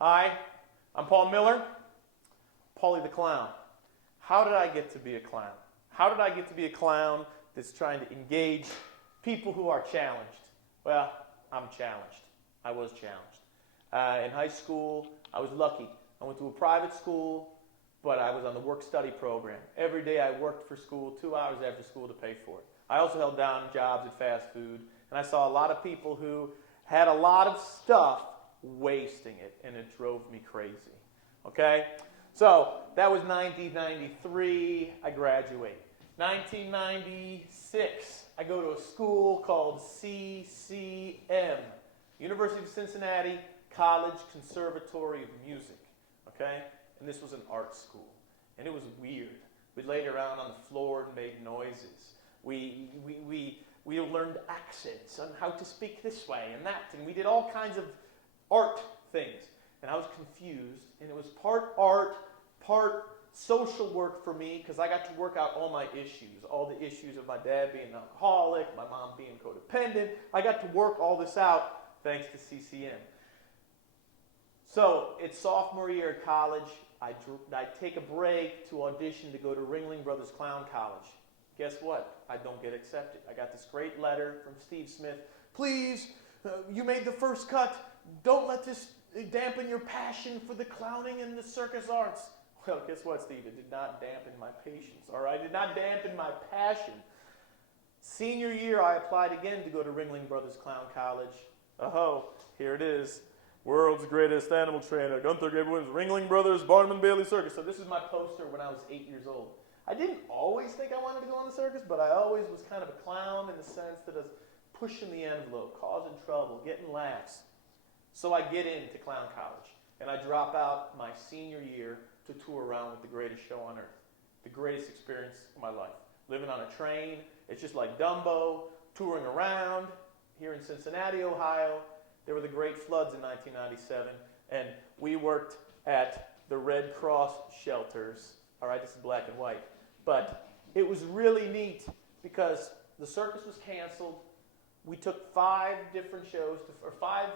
Hi, I'm Paul Miller, Paulie the Clown. How did I get to be a clown? How did I get to be a clown that's trying to engage people who are challenged? Well, I'm challenged. I was challenged. In high school, I was lucky. I went to a private school, but I was on the work-study program. Every day I worked for school, 2 hours after school to pay for it. I also held down jobs at fast food, and I saw a lot of people who had a lot of stuff wasting it, and it drove me crazy. Okay? So that was 1993. I graduate. 1996, I go to a school called CCM, University of Cincinnati College Conservatory of Music. Okay? And this was an art school. And it was weird. We laid around on the floor and made noises. We learned accents on how to speak this way and that. And we did all kinds of art things. And I was confused. And it was part art, part social work for me, because I got to work out all my issues. All the issues of my dad being an alcoholic, my mom being codependent. I got to work all this out thanks to CCM. So it's sophomore year at college. I take a break to audition to go to Ringling Brothers Clown College. Guess what? I don't get accepted. I got this great letter from Steve Smith. Please, you made the first cut. Don't let this dampen your passion for the clowning and the circus arts. Well, guess what, Steve? It did not dampen my patience, all right? It did not dampen my passion. Senior year, I applied again to go to Ringling Brothers Clown College. Oh, here it is. World's greatest animal trainer, Gunther Gabriel's Ringling Brothers, Barnum Bailey Circus. So this is my poster when I was 8 years old. I didn't always think I wanted to go on the circus, but I always was kind of a clown in the sense that I was pushing the envelope, causing trouble, getting laughs. So I get into clown college, and I drop out my senior year to tour around with the greatest show on earth. The greatest experience of my life. Living on a train, it's just like Dumbo, touring around here in Cincinnati, Ohio. There were the great floods in 1997, and we worked at the Red Cross shelters. All right, this is black and white. But it was really neat because the circus was canceled. We took 5 shows to 5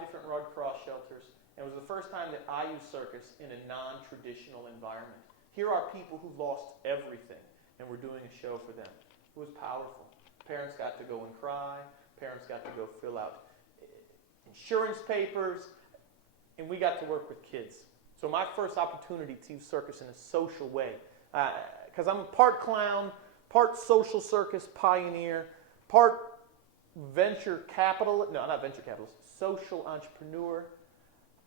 different Red Cross shelters. And it was the first time that I used circus in a non-traditional environment. Here are people who lost everything, and we're doing a show for them. It was powerful. Parents got to go and cry. Parents got to go fill out insurance papers, and we got to work with kids. So my first opportunity to use circus in a social way, because I'm part clown, part social circus pioneer, part venture capital, no, not venture capitalist, social entrepreneur.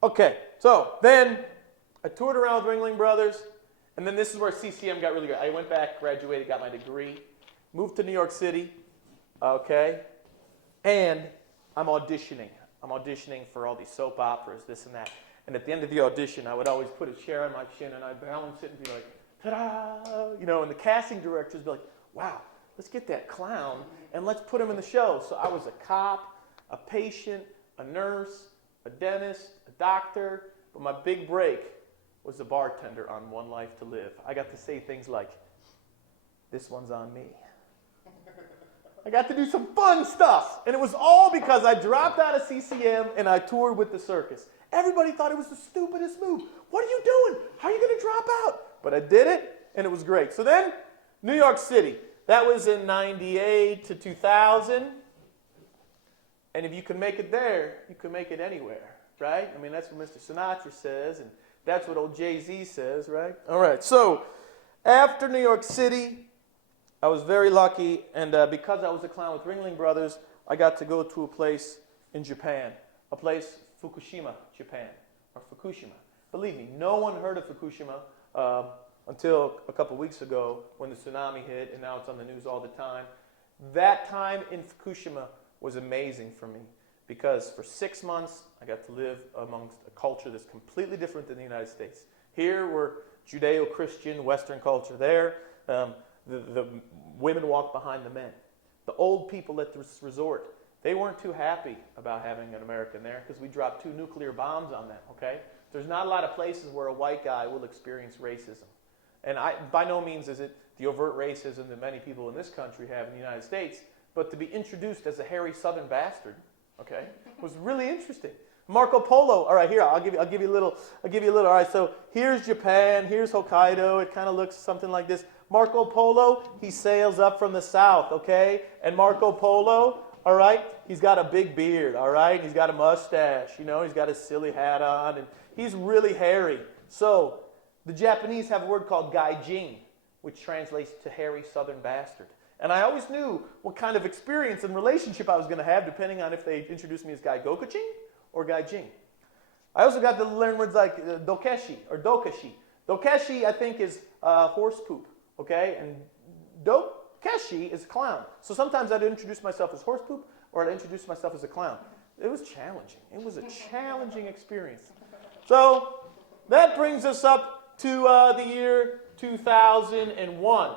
Okay, so then I toured around with Ringling Brothers, and then this is where CCM got really good. I went back, graduated, got my degree, moved to New York City, okay, and I'm auditioning. I'm auditioning for all these soap operas, this and that. And at the end of the audition, I would always put a chair on my chin, and I'd balance it and be like, ta-da! You know, and the casting directors would be like, wow, let's get that clown, and let's put him in the show. So I was a cop, a patient, a nurse, a dentist, a doctor, but my big break was a bartender on One Life to Live. I got to say things like, this one's on me. I got to do some fun stuff, and it was all because I dropped out of CCM and I toured with the circus. Everybody thought it was the stupidest move. What are you doing? How are you going to drop out? But I did it, and it was great. So then, New York City. That was in 98 to 2000. And if you can make it there, you can make it anywhere, right? I mean, that's what Mr. Sinatra says, and that's what old Jay-Z says, right? All right, so after New York City, I was very lucky, and because I was a clown with Ringling Brothers, I got to go to a place in Japan, a place, Fukushima, Japan, or Fukushima. Believe me, no one heard of Fukushima until a couple weeks ago when the tsunami hit, and now it's on the news all the time. That time in Fukushima was amazing for me because for 6 months, I got to live amongst a culture that's completely different than the United States. Here, we're Judeo-Christian, Western culture. There, the women walk behind the men. The old people at this resort, they weren't too happy about having an American there because we dropped 2 nuclear bombs on them, okay? There's not a lot of places where a white guy will experience racism. And by no means is it the overt racism that many people in this country have in the United States, but to be introduced as a hairy southern bastard, okay, was really interesting. Marco Polo. All right, here I'll give you a little. All right, so here's Japan. Here's Hokkaido. It kind of looks something like this. Marco Polo, he sails up from the south, okay? And Marco Polo, all right, he's got a big beard, all right? He's got a mustache, you know, he's got a silly hat on, and he's really hairy. So the Japanese have a word called gaijin, which translates to hairy southern bastard. And I always knew what kind of experience and relationship I was going to have depending on if they introduced me as Gai Gokujin or Gaijin. I also got to learn words like dokeshi or dokashi. Dokeshi, I think, is horse poop, okay? And dokeshi is clown. So sometimes I'd introduce myself as horse poop or I'd introduce myself as a clown. It was challenging. It was a challenging experience. So that brings us up to the year 2001,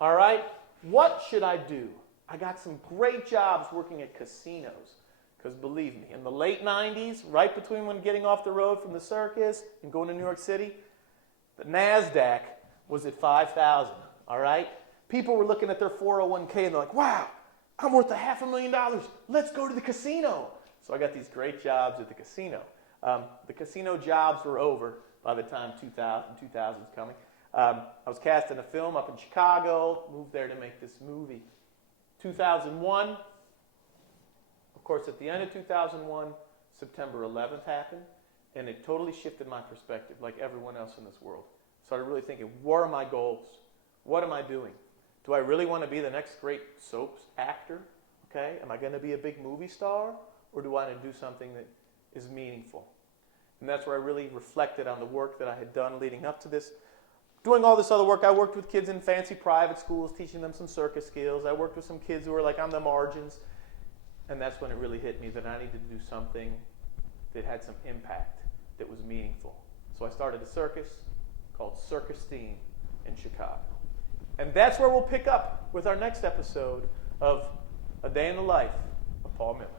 all right? What should I do? I got some great jobs working at casinos. Because believe me, in the late 90s, right between when getting off the road from the Circus and going to New York City, the NASDAQ was at 5,000, all right? People were looking at their 401k and they're like, wow, I'm worth $500,000. Let's go to the casino. So I got these great jobs at the casino. The casino jobs were over by the time 2000's coming. I was cast in a film up in Chicago, moved there to make this movie. 2001, of course, at the end of 2001, September 11th happened, and it totally shifted my perspective, like everyone else in this world. Started really thinking, what are my goals? What am I doing? Do I really want to be the next great soaps actor? Okay, am I going to be a big movie star, or do I want to do something that is meaningful? And that's where I really reflected on the work that I had done leading up to this. Doing all this other work, I worked with kids in fancy private schools, teaching them some circus skills. I worked with some kids who were like on the margins. And that's when it really hit me that I needed to do something that had some impact, that was meaningful. So I started a circus called Circus Team in Chicago. And that's where we'll pick up with our next episode of A Day in the Life of Paul Miller.